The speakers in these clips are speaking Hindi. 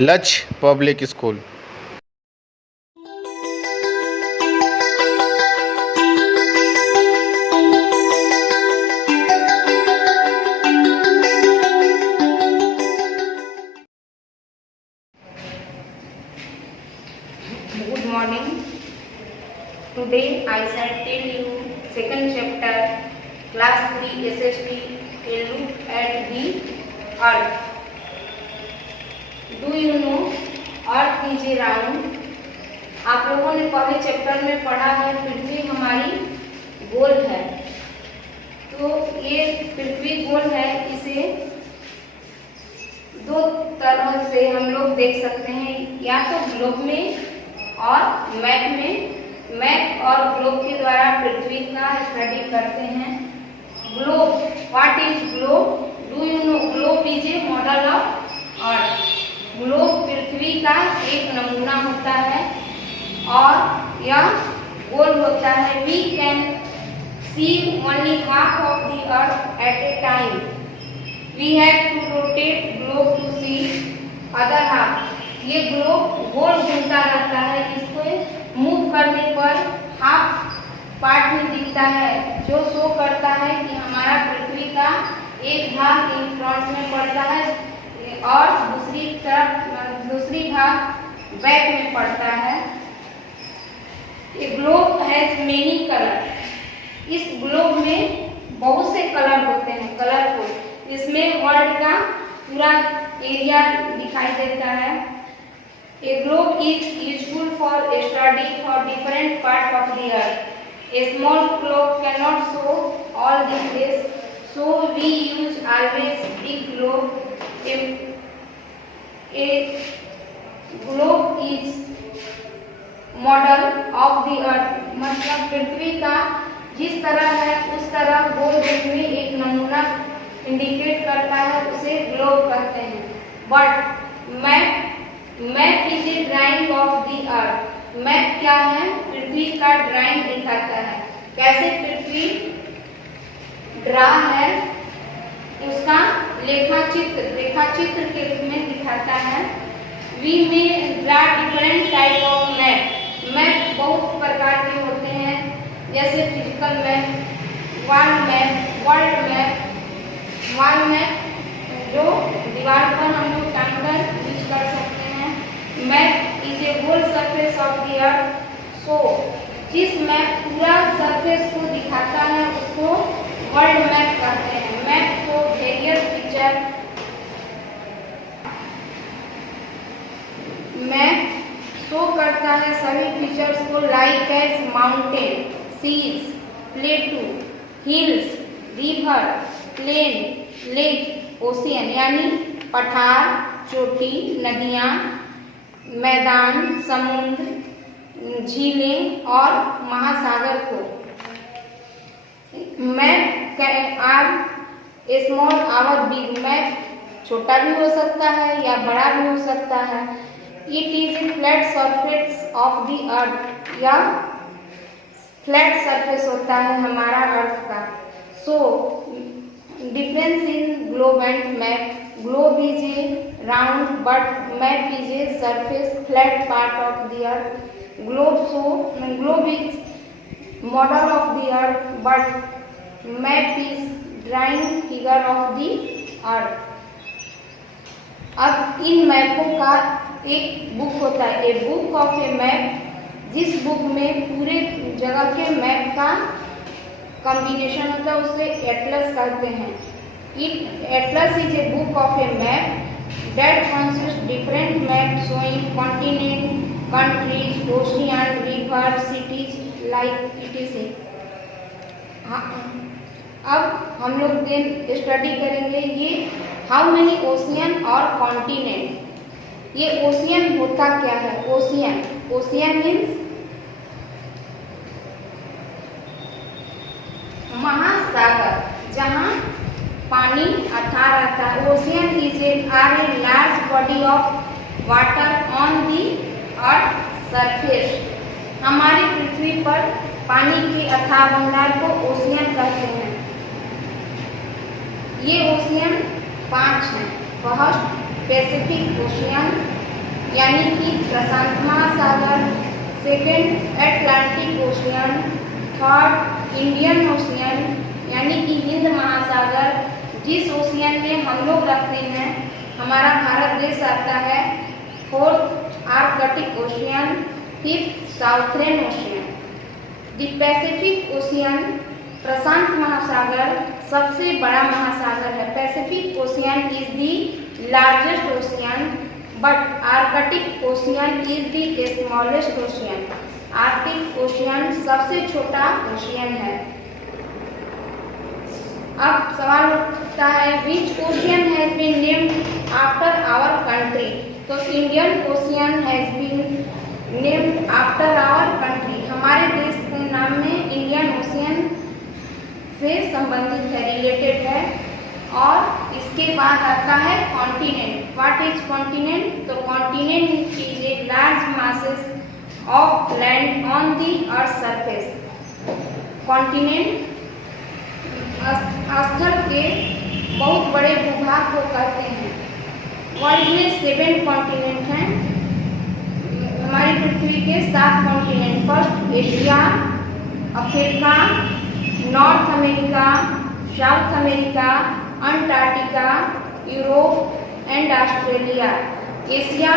लक्ष्य public school. Good morning. Today I shall tell you second chapter, class 3 SST, a look at the earth. Do you know earth is a round? आप लोगों ने पहले चैप्टर में पढ़ा है पृथ्वी हमारी गोल है। तो ये पृथ्वी गोल है, इसे दो तरह से हम लोग देख सकते हैं, या तो ग्लोब में और मैप में। मैप और ग्लोब के द्वारा पृथ्वी का स्टडी करते हैं। Globe, what is globe? Do you know? Globe is a model of earth. Globe पृथ्वी का एक नमूना होता है और यह गोल होता है। We can see only half of the earth at a time. We have to rotate globe to see other half. ये ग्लोब गोल घूमता रहता है, इसको मूव करने पर हाफ पार्ट में दिखता है, जो शो करता है कि हमारा पृथ्वी का एक भाग इन फ्रंट में पड़ता है और दूसरी भाग बैक में पड़ता है। ये ग्लोब हैज मेनी कलर। इस ग्लोब में बहुत से कलर होते हैं, कलरफुल। इसमें वर्ल्ड का पूरा एरिया दिखाई देता है। A globe is useful for study for different parts of the earth. A small globe cannot show all the place, so we use always big globe. A globe is model of the earth. मतलब पृथ्वी का जिस तरह है उस तरह गोल रूप में एक नमूना इंडिकेट करता है, उसे ग्लोब कहते हैं। But map is A drying of the earth. Map क्या है? पृथ्वी का ड्राइंग दिखाता है, कैसे पृथ्वी ड्रा है उसका रेखाचित्र के रूप में दिखाता है। वी में draw different type of map. Map बहुत प्रकार के होते हैं, जैसे physical map, wall map, world map. Wall map जो दीवार पर हम लोग टांगकर यूज कर सकते हैं। Map is a whole surface of the earth. So जिस मैप पूरा सरफेस को दिखाता है उसको वर्ल्ड मैप कहते हैं। मैप को वेरियस फीचर। मैप शो करता है सभी फीचर्स को, like as mountain, seas, plateau, hills, river, plain, lake, ocean यानी पठार, चोटी, नदियाँ, मैदान, समुद्र, झीलें और महासागर को। Map are small or big. Map छोटा भी हो सकता है या बड़ा भी हो सकता है। It is a flat surface of the अर्थ। या फ्लैट सरफेस होता है हमारा अर्थ का। So difference in globe and map. Globe is a round but map is a surface flat part of the earth. Globe is model of the earth but map is drawing figure of the earth. अब इन मैपों का एक बुक होता है, a book of A map, जिस बुक में पूरे जगह के मैप का कॉम्बिनेशन होता है, उसे एटलस कहते हैं। Atlas is a book of a map that consists different maps showing continent, countries, ocean, rivers, cities, like etc. अब हम लोग स्टडी करेंगे ये हाउ मेनी ओशियन और कॉन्टिनेंट। ये ओशियन होता क्या है? ओशियन मीन्स महासागर, जहाँ पानी अथाह रहता है। Ocean is are a large body of water on the earth surface. हमारी पृथ्वी पर पानी के अथाह भंडार को ओशियन कहते हैं। ये ओशियन 5 हैं। फर्स्ट पैसिफिक ओशियन, यानी कि प्रशांत महासागर, second Atlantic ocean, third Indian ocean यानी कि हिंद महासागर, जिस ओशियन में हम लोग रखते हैं हमारा भारत देश आता है, fourth Arctic Ocean, fifth Southern Ocean. The Pacific Ocean, प्रशांत महासागर सबसे बड़ा महासागर है। Pacific Ocean is the largest ocean but Arctic Ocean is the smallest ocean. Arctic Ocean सबसे छोटा ओशियन है। अब सवाल उठता है which ocean has been named after our country. तो Indian Ocean has been named after our country. हमारे देश के नाम में इंडियन ओशियन से संबंधित है, रिलेटेड है। और इसके बाद आता है कॉन्टिनेंट। What is continent? तो continent is a large masses of land on the earth surface. Continent स्थल के बहुत बड़े भूभाग को कहते हैं। वर्ल्ड में 7 कॉन्टिनेंट हैं। हमारी पृथ्वी के 7 continent. First Asia, Africa, North America, South America, Antarctica, Europe and Australia. Asia,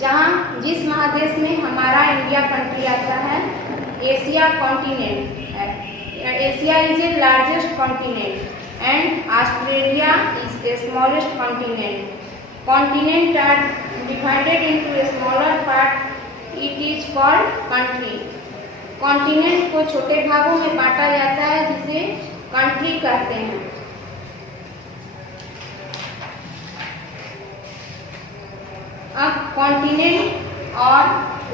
जहाँ जिस महादेश में हमारा इंडिया कंट्री आता है, एशिया कॉन्टिनेंट है। Asia is a largest continent and Australia is the smallest continent. Continent are divided into a smaller part, it is called country. Continent को छोटे भागों में बांटा जाता है जिसे कंट्री कहते हैं। अब कॉन्टिनेंट और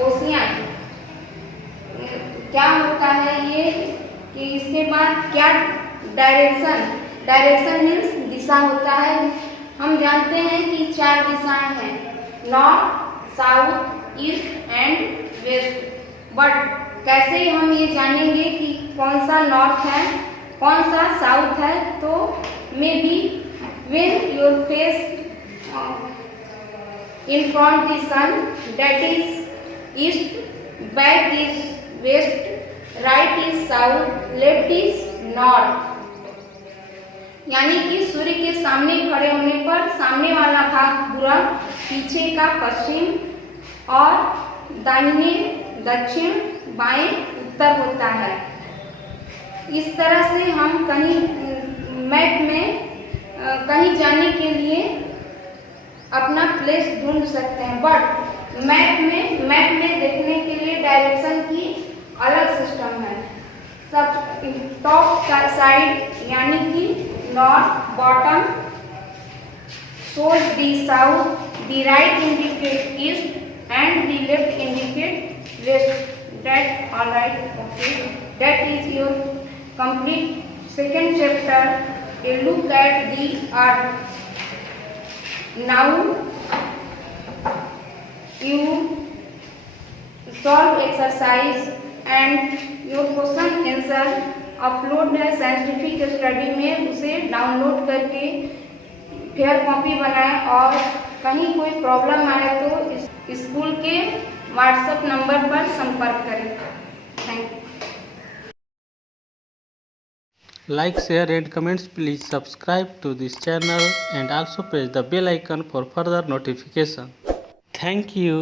ओशियन क्या होता है ये कि इसके बाद क्या डायरेक्शन मीन्स दिशा होता है। हम जानते हैं कि 4 दिशाएं हैं, north, south, east and west. But कैसे हम ये जानेंगे कि कौन सा नॉर्थ है, कौन सा साउथ है? तो may be when your face in front the sun, that is east, back is west, right is south, left is north। यानी कि सूर्य के सामने खड़े होने पर सामने वाला भाग पूरब, पीछे का पश्चिम और दाहिने दक्षिण, बाएं उत्तर होता है। इस तरह से हम कहीं मैप में कहीं जाने के लिए अपना प्लेस ढूंढ सकते हैं। बट मैप में देखने के लिए डायरेक्शन की अलग सिस्टम है। सब टॉप साइड यानी कि north, bottom shows the south, the right indicate east and the left indicate west। That all right, okay, that is your complete second chapter, a look at the earth। Now you solve exercise and your question answer upload है साइंटिफिक स्टडी में, उसे डाउनलोड करके फेयर कॉपी बनाएं। और कहीं कोई प्रॉब्लम आए तो स्कूल के व्हाट्सएप नंबर पर संपर्क करें। Thank you. Like, share and comments. Please subscribe to this channel and also press the bell icon for further notification. Thank you.